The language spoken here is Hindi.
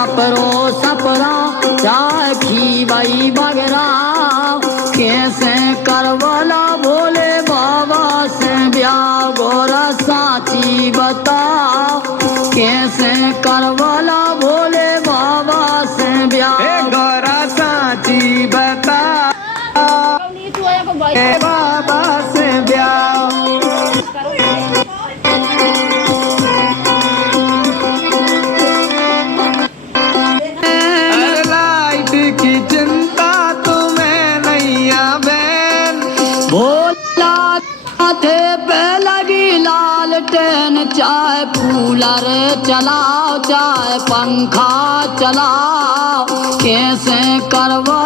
सपरो सपरा चाहे खीवाई बगरा कैसे करवला भोले बाबा से ब्याह गोरा साची बताओ कैसे करवला भोले बाबा से ब्याह गोरा साची बता बाबा से ब्याह लाइट की चिंता तुम्हें नहीं बहन भोला माथे पे लगी लालटेन चाहे कूलर चलाओ चाहे पंखा चलाओ कैसे करवा